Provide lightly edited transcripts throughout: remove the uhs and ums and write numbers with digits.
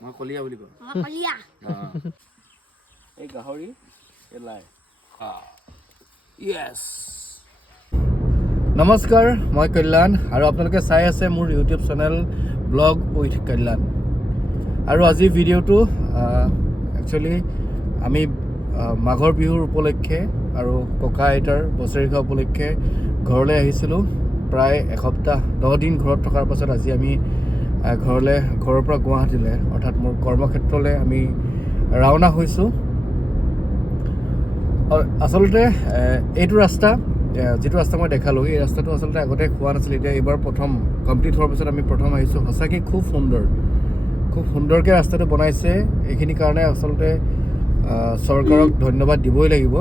মই কলিয়া বুলি কওঁ কলিয়া এই গাহৰি এই লাই য়েছ নমস্কাৰ মই কল্যাণ আৰু আপোনালোকে চাই আছে মোৰ ইউটিউব চেনেল ব্লগ উইথ কল্যাণ আৰু আজি ভিডিঅ'টো একচুৱেলি আমি মাঘৰ বিহুৰ উপলক্ষে আৰু ককা আইতাৰ বছৰেকীয়া উপলক্ষে ঘৰলৈ আহিছিলোঁ প্ৰায় এসপ্তাহ 10 দিন ঘৰত থকাৰ পাছত আজি আমি ঘৰৰ পৰা গুৱাহাটীলৈ অৰ্থাৎ মোৰ কৰ্মক্ষেত্ৰলৈ আমি ৰাওনা হৈছোঁ আচলতে এইটো ৰাস্তা যিটো ৰাস্তা মই দেখালোঁ এই ৰাস্তাটো আচলতে আগতে খোৱা নাছিল এতিয়া এইবাৰ প্ৰথম কমপ্লিট হোৱাৰ পিছত আমি প্ৰথম আহিছোঁ সঁচাকৈ খুব সুন্দৰকৈ ৰাস্তাটো বনাইছে এইখিনি কাৰণে আচলতে চৰকাৰক ধন্যবাদ দিবই লাগিব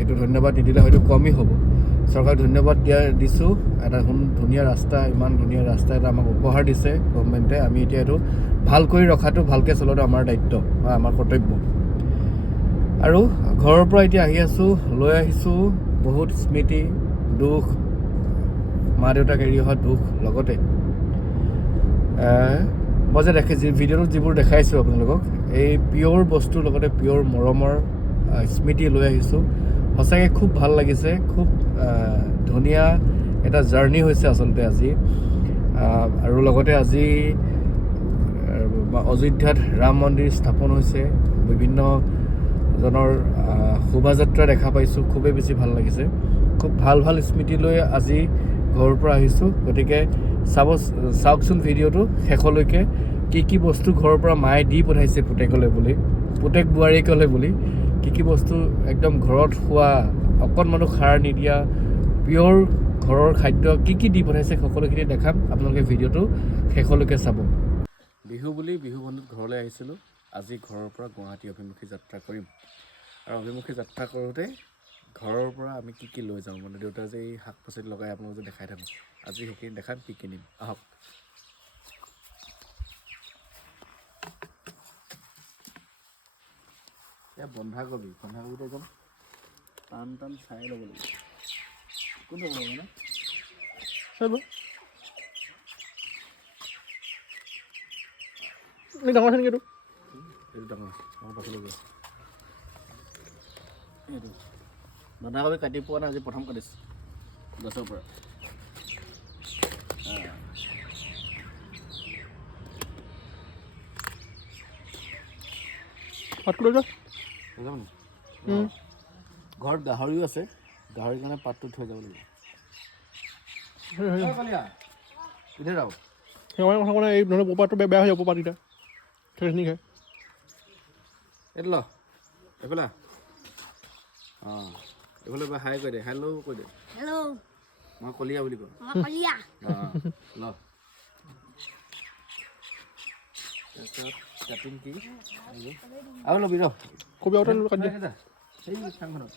এইটো ধন্যবাদ নিদিলে হয়তো কমেই হ'ব চৰকাৰক ধন্যবাদ দিছোঁ এটা ধুনীয়া ৰাস্তা ইমান ধুনীয়া ৰাস্তা এটা আমাক উপহাৰ দিছে গভৰ্ণমেণ্টে আমি এতিয়া এইটো ভালকৈ ৰখাটো ভালকৈ চলোৱাটো আমাৰ দায়িত্ব বা আমাৰ কৰ্তব্য আৰু ঘৰৰ পৰা এতিয়া আহি আছোঁ লৈ আহিছোঁ বহুত স্মৃতি দুখ মা দেউতাক এৰি অহা দুখ লগতে মই যে ভিডিঅ'টোত যিবোৰ দেখাইছোঁ আপোনালোকক এই পিয়'ৰ বস্তুৰ লগতে পিয়'ৰ মৰমৰ স্মৃতি লৈ আহিছোঁ সঁচাকৈ খুব ভাল লাগিছে খুব ধুনীয়া এটা জাৰ্ণি হৈছে আচলতে আজি আৰু লগতে আজি অযোধ্যাত ৰাম মন্দিৰ স্থাপন হৈছে বিভিন্নজনৰ শোভাযাত্ৰা দেখা পাইছোঁ খুবেই বেছি ভাল লাগিছে খুব ভাল স্মৃতি লৈ আজি ঘৰৰ পৰা আহিছোঁ গতিকে চাওকচোন ভিডিঅ'টো শেষলৈকে কি বস্তু ঘৰৰ পৰা মায়ে দি পঠাইছে পুতেক বোৱাৰীকলৈ বুলি কি বস্তু একদম ঘৰত খোৱা অকণমানো সাৰ নিদিয়া পিয়'ৰ ঘৰৰ খাদ্য কি দি পঠাইছে সকলোখিনি দেখাম আপোনালোকে ভিডিঅ'টো শেষলৈকে চাব বিহু বুলি বিহু বন্ধুত ঘৰলৈ আহিছিলোঁ আজি ঘৰৰ পৰা গুৱাহাটী অভিমুখী যাত্ৰা কৰিম আৰু অভিমুখী যাত্ৰা কৰোঁতে ঘৰৰ পৰা আমি কি লৈ যাওঁ মানে দেউতাই যে এই শাক পাচলি লগাই আপোনালোকে যে দেখাই থাকোঁ আজি সেইখিনি দেখাম কি নিম আহক এয়া বন্ধাকবিটো একদম টান চাই ল'ব লাগিব কোনটো হ'ব মানে ডাঙৰ আছে নেকি এইটো ডাঙৰ আমাৰ পাছলৈ গৈ এইটো বন্ধাকবি কাটি পোৱা নাই আজি প্ৰথম কাটিছোঁ গছৰ পৰা ঘৰত গাহৰিও আছে গাহৰিৰ কাৰণে পাতটো থৈ যাব লাগিব পিঠে যাওঁ কথা মানে এই নহ'লে পোপাটো বেয়া হৈ যাব পোপাতকেইটা খেৰখিনি খাই এইটো ল এইফালে এইফালে হাই কৈ দে হেল্ল' কৈ দে হেল্ল' মই কলিয়া বুলি কওঁ কলিয়া ল তাৰপিছত কাটিম কি আৰু ল'বি ৰ কবি আৰু কাটি দিয়া সেই চাংখনত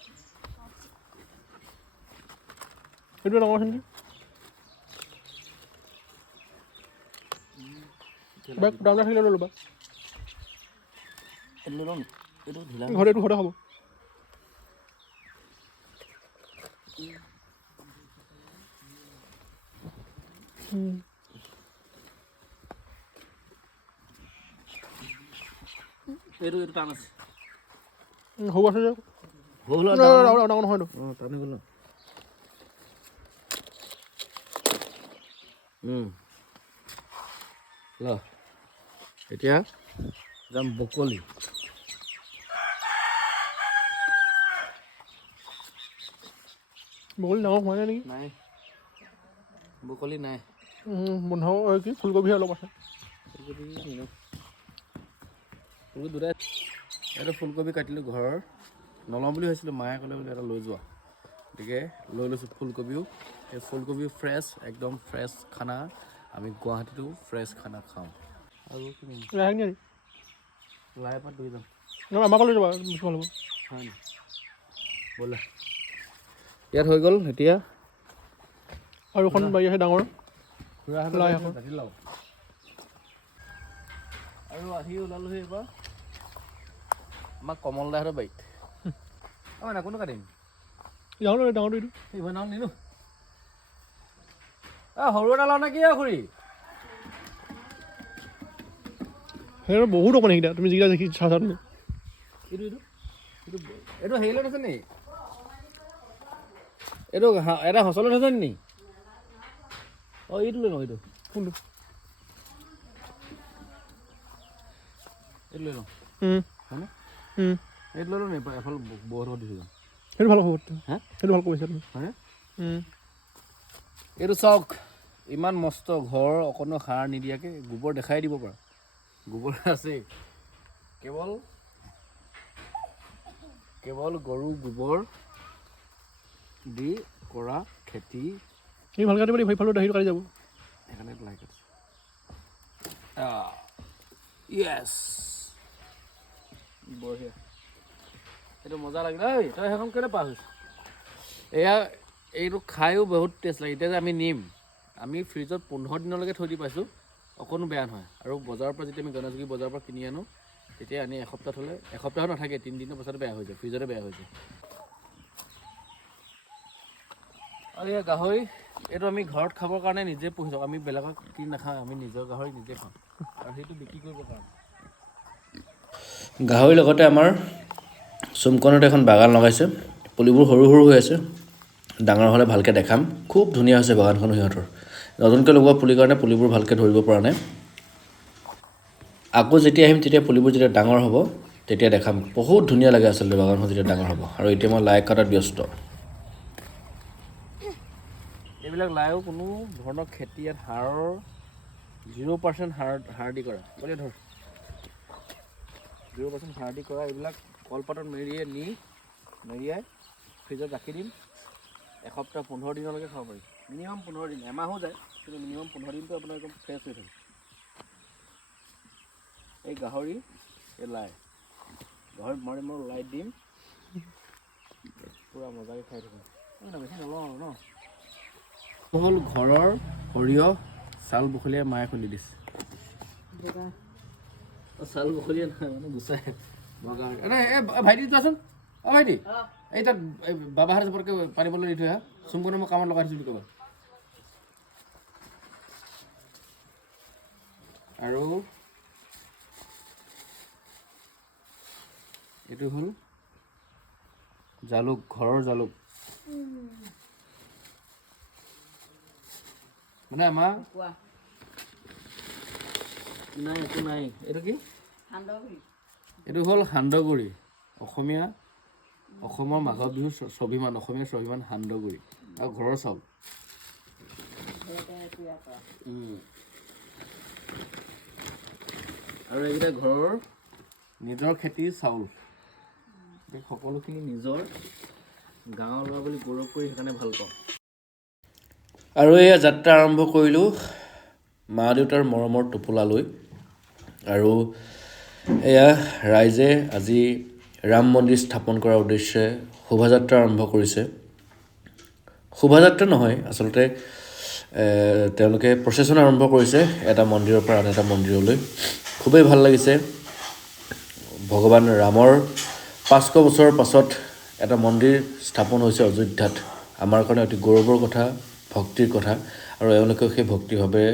এইটো ডাঙৰ আছে নেকি ডাঙৰ থাকিলে লৈ ল'বা এইটো ল'ম এইটো ঢিলা ঘৰতে খাব এইটো টান আছে সৰু আছে যে ডাঙৰ নহয়তো টানি গ'ল ল এতিয়া যাম বকলি ডাঙৰ হোৱা নাই নেকি নাই বকলি নাই বন্ধ কি ফুলকবি অলপ আছে ফুলকবি দুটাই এইটো ফুলকবি কাটিলোঁ ঘৰৰ নলওঁ বুলি ভাবিছিলোঁ মায়ে ক'লে বোলে এটা লৈ যোৱা গতিকে লৈ লৈছোঁ ফুলকবিও এই ফুলকবিও ফ্ৰেছ একদম ফ্ৰেছ খানা আমি গুৱাহাটীতো ফ্ৰেছ খানা খাওঁ আৰু লাই পাত লৈ যাম আমাক লৈ যাবা ভাল হ'ব হয় ব'লা ইয়াত হৈ গ'ল এতিয়া আৰু এখন বাৰী আছে ডাঙৰ লাই এখন কাটি লওঁ আৰু আহি ওলালোঁ এইবাৰ আমাক কমল দাহঁতৰ বাৰীত অঁ না কোনটো কাটিম ডাঙৰটো এইটো এইবাৰ নাম নিলোঁ সৰু এটা লওঁ নে কি খুৰী সেইকাৰণে বহুত অকণ সেইকেইটা তুমি যিকেইটা দেখি চাইছা তুমি এইটো হেৰিলৈ আছে নি এইটো এটা হচলত আছে নি অঁ এইটো লৈ লওঁ এইটো কোনটো এইটো লৈ লওঁ হয়নে এইটো লৈ লওঁ নি এফালে বহুত দিছোঁ সেইটো ভাল হ'ব হা সেইটো ভাল কৰিছা তুমি হয়নে এইটো চাওক ইমান মস্ত ঘৰ অকণো সাৰ নিদিয়াকৈ গোবৰ দেখাই দিব পাৰা গোবৰ আছে কেৱল গৰু গোবৰ দি কৰা খেতি এই ভালকৈ কাটিব লাগিব সেইফালে হেৰিটো কাটি যাব সেইকাৰণে লাইক আছে য়েছ বঢ়িয়া এইটো মজা লাগিলে ঐ তই সেইখন কেলৈ পাছ হৈছ এয়া এইটো খায়ো বহুত টেষ্ট লাগে এতিয়া যে আমি নিম আমি ফ্ৰিজত 15 দিনলৈকে থৈ দি পাইছোঁ অকণো বেয়া নহয় আৰু বজাৰৰ পৰা যেতিয়া আমি গণেশগুৰি বজাৰৰ পৰা কিনি আনো তেতিয়া আনি এসপ্তাহ থ'লে এসপ্তাহো নাথাকে 3 দিনৰ পাছতে বেয়া হৈ যায় ফ্ৰিজতে বেয়া হৈ যায় আৰু এয়া গাহৰি এইটো আমি ঘৰত খাবৰ কাৰণে নিজে পুহি থাকোঁ আমি বেলেগক কিনি নাখাওঁ আমি নিজৰ গাহৰি নিজে খাওঁ আৰু সেইটো বিক্ৰী কৰিবৰ কাৰণে গাহৰিৰ লগতে আমাৰ চুমকণত এখন বাগান লগাইছে পুলিবোৰ সৰু সৰু হৈ আছে ডাঙৰ হ'লে ভালকৈ দেখাম খুব ধুনীয়া হৈছে বাগানখন সিহঁতৰ নতুনকৈ লগোৱা পুলিৰ কাৰণে পুলিবোৰ ভালকৈ ধৰিব পৰা নাই আকৌ যেতিয়া আহিম তেতিয়া পুলিবোৰ যেতিয়া ডাঙৰ হ'ব তেতিয়া দেখাম বহুত ধুনীয়া লাগে আচলতে বাগানখন যেতিয়া ডাঙৰ হ'ব আৰু এতিয়া মই লাই কাটাত ব্যস্ত এইবিলাক লাইও কোনো ধৰণৰ খেতি ইয়াত সাৰৰ 0% সাৰ দি কৰা বোলে ধৰ 0% সাৰ দি কৰা এইবিলাক কলপাতত মেৰিয়াই ফ্ৰিজত ৰাখি দিম এসপ্তাহ 15 দিনলৈকে খাব পাৰি মিনিমাম 15 দিন এমাহো যায় কিন্তু মিনিমাম 15 দিনটো আপোনাৰ একদম ফ্ৰেছ হৈ থাকে এই গাহৰি এই লাই গাহৰিত মই লাই দিম পূৰা মজাকৈ খাই থাকিম বেছি নলওঁ আৰু ন হ'ল ঘৰৰ সৰিয়হ চাউল বখলিয়াই মায়ে খুন্দি দিছে চাউল বখলিয়াই নহয় মানে গুচাই বগা ভাইটি যোৱাচোন অঁ ভাইটি এই তাত বাবাহঁত পটকৈ পানী বটল দি থৈ আহা চুমকনে মই কামত লগাই দিছোঁ বুলি ক'বা আৰু এইটো হ'ল জালুক ঘৰৰ জালুক মানে আমাৰ নাই একো নাই এইটো কি এইটো হ'ল সান্দহগুড়ি অসমৰ মাঘৰ বিহুৰ অসমীয়া স্বাভিমান সান্দহগুড়ি আৰু ঘৰৰ চাউল আৰু এইকেইটা ঘৰৰ নিজৰ খেতিৰ চাউল সকলোখিনি নিজৰ গাঁৱৰ ল'ৰা বুলি গৌৰৱ কৰি সেইকাৰণে ভাল পাওঁ আৰু এয়া যাত্ৰা আৰম্ভ কৰিলোঁ মা দেউতাৰ মৰমৰ টোপোলালৈ আৰু এয়া ৰাইজে আজি ৰাম মন্দিৰ স্থাপন কৰাৰ উদ্দেশ্যে শোভাযাত্ৰা আৰম্ভ কৰিছে শোভাযাত্ৰা নহয় আচলতে তেওঁলোকে প্ৰচেছন আৰম্ভ কৰিছে এটা মন্দিৰৰ পৰা আন এটা মন্দিৰলৈ খুবেই ভাল লাগিছে ভগৱান ৰামৰ 500 বছৰৰ পাছত এটা মন্দিৰ স্থাপন হৈছে অযোধ্যাত আমাৰ কাৰণে অতি গৌৰৱৰ কথা ভক্তিৰ কথা আৰু এওঁলোকেও সেই ভক্তিভাৱেৰে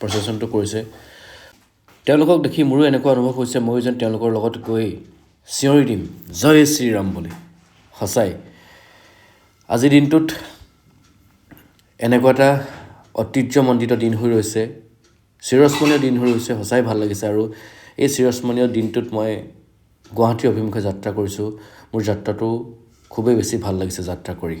প্ৰচেছনটো কৰিছে তেওঁলোকক দেখি মোৰো এনেকুৱা অনুভৱ হৈছে মই যেন তেওঁলোকৰ লগত গৈ চিঞৰি দিম জয় শ্ৰীৰাম বুলি সঁচাই আজিৰ দিনটোত এনেকুৱা এটা ঐতিহ্যমণ্ডিত দিন হৈ ৰৈছে চিৰস্মৰণীয় দিন হৈ ৰৈছে সঁচাই ভাল লাগিছে আৰু এই চিৰস্মৰণীয় দিনটোত মই গুৱাহাটী অভিমুখে যাত্ৰা কৰিছোঁ মোৰ যাত্ৰাটো খুবেই বেছি ভাল লাগিছে যাত্ৰা কৰি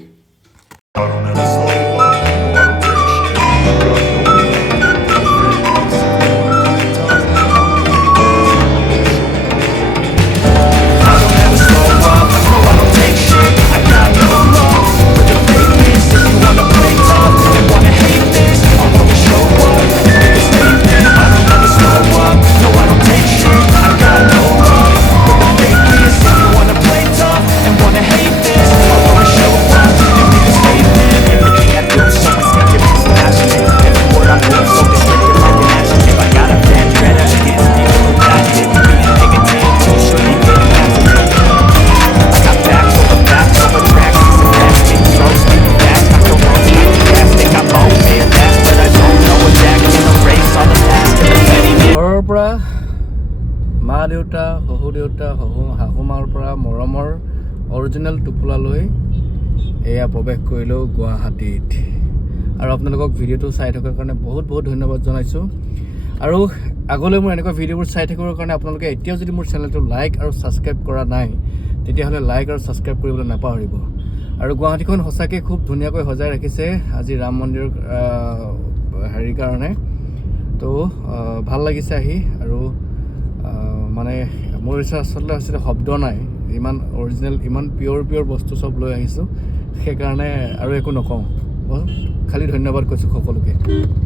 মা দেউতা শহু দেউতা শাহু মাৰ পৰা মৰমৰ অৰিজিনেল টোপোলালৈ এয়া প্ৰৱেশ কৰিলোঁ গুৱাহাটীত। আৰু আপোনালোকক ভিডিঅ'টো চাই থকাৰ কাৰণে বহুত বহুত ধন্যবাদ জনাইছোঁ। আৰু আগলৈ মোৰ এনেকুৱা ভিডিঅ'বোৰ চাই থাকিবৰ কাৰণে আপোনালোকে এতিয়াও যদি মোৰ চেনেলটো লাইক আৰু ছাবস্ক্ৰাইব কৰা নাই তেতিয়াহ'লে লাইক আৰু ছাবস্ক্ৰাইব কৰিবলৈ নাপাহৰিব। আৰু গুৱাহাটীখন সঁচাকৈ খুব ধুনীয়াকৈ সজাই ৰাখিছে আজি ৰাম মন্দিৰৰ হেৰিৰ কাৰণে। তো ভাল লাগিছে আহি। আৰু মানে মোৰ ইচ্ছা আচলতে হৈছিলে শব্দ নাই, ইমান অৰিজিনেল ইমান পিয়ৰ বস্তু চব লৈ আহিছোঁ, সেইকাৰণে আৰু একো নকওঁ, খালি ধন্যবাদ কৈছোঁ সকলোকে।